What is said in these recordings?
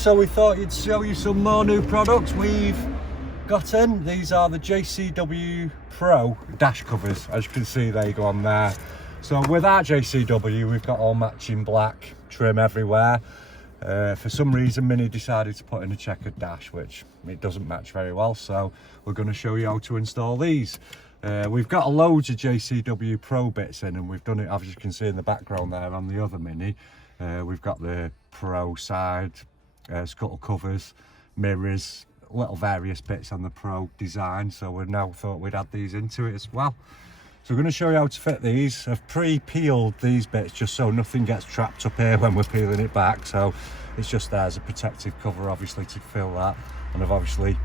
so we thought you'd show you some more new products we've got in. These are the JCW Pro dash covers. As you can see, they go on there. So with our JCW, we've got all matching black trim everywhere. For some reason, Mini decided to put in a checkered dash, which it doesn't match very well, so we're going to show you how to install these. We've got loads of JCW Pro bits in, and we've done it, as you can see in the background there on the other Mini. We've got the Pro side, scuttle covers, mirrors, little various bits on the Pro design, so we now thought we'd add these into it as well. So we're going to show you how to fit these. I've pre-peeled these bits just so nothing gets trapped up here when we're peeling it back, so it's just there as a protective cover obviously to fill that, and I've obviously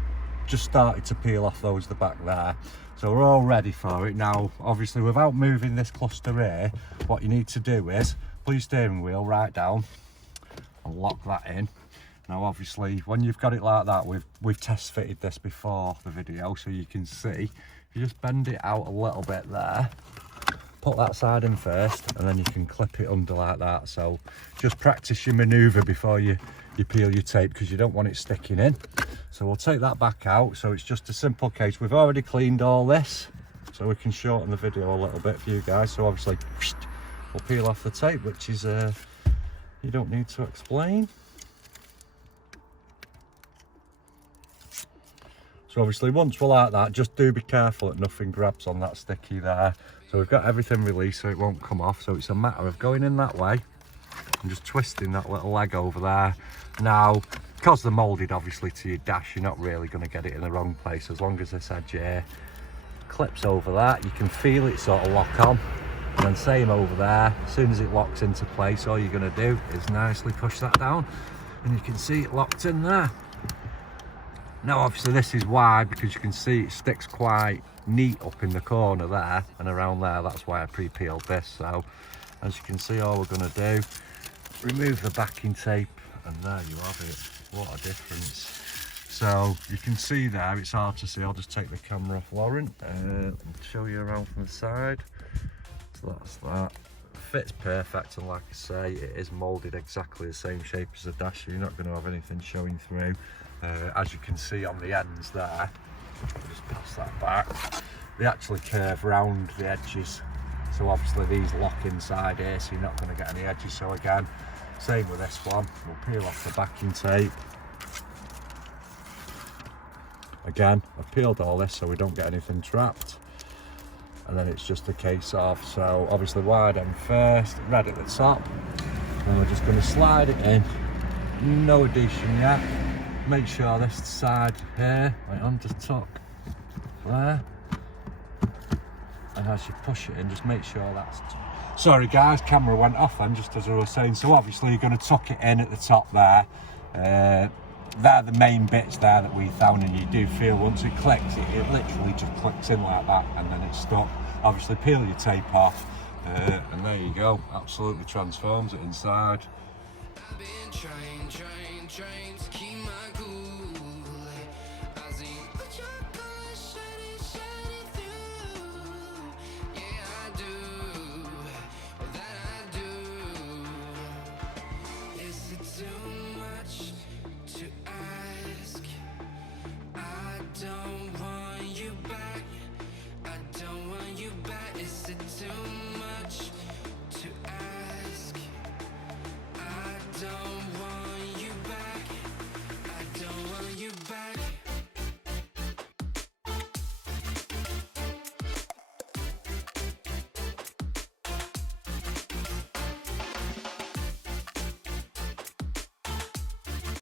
just started to peel off those at the back there, so we're all ready for it. Now obviously, without moving this cluster here, what you need to do is pull your steering wheel right down and lock that in. Now obviously, when you've got it like that, we've test fitted this before the video, so you can see. You just bend it out a little bit there, put that side in first, and then you can clip it under like that. So just practice your manoeuvre before you peel your tape, because you don't want it sticking in. So we'll take that back out. So it's just a simple case. We've already cleaned all this, so we can shorten the video a little bit for you guys. So obviously we'll peel off the tape, which is you don't need to explain. So obviously, once we're like that, just do be careful that nothing grabs on that sticky there. So we've got everything released so it won't come off. So it's a matter of going in that way and just twisting that little leg over there. Now, because they're moulded obviously to your dash, you're not really going to get it in the wrong place. As long as this edge here clips over that, you can feel it sort of lock on. And then same over there. As soon as it locks into place, all you're going to do is nicely push that down, and you can see it locked in there. Now obviously this is why, because you can see it sticks quite neat up in the corner there and around there. That's why I pre-peeled this. So as you can see, all we're going to do, remove the backing tape, and there you have it. What a difference. So you can see there, it's hard to see. I'll just take the camera off Lauren and show you around from the side. So that's that. Fits perfect, and like I say, it is moulded exactly the same shape as the dash, so you're not going to have anything showing through. As you can see on the ends there, I'll just pass that back, they actually curve round the edges, so obviously these lock inside here, so you're not going to get any edges. So again, same with this one, we'll peel off the backing tape. Again, I've peeled all this so we don't get anything trapped, and then it's just a case of, so obviously wide end first, red at the top, and we're just going to slide it in, no adhesion yet. Make sure this side here, right on, just tuck there, and as you push it in, just make sure that's, sorry guys, camera went off then just as I was saying. So obviously you're going to tuck it in at the top there. They're the main bits there that we found, and you do feel once it clicks, it literally just clicks in like that, and then it's stuck. Obviously peel your tape off, and there you go, absolutely transforms it inside. I've been trying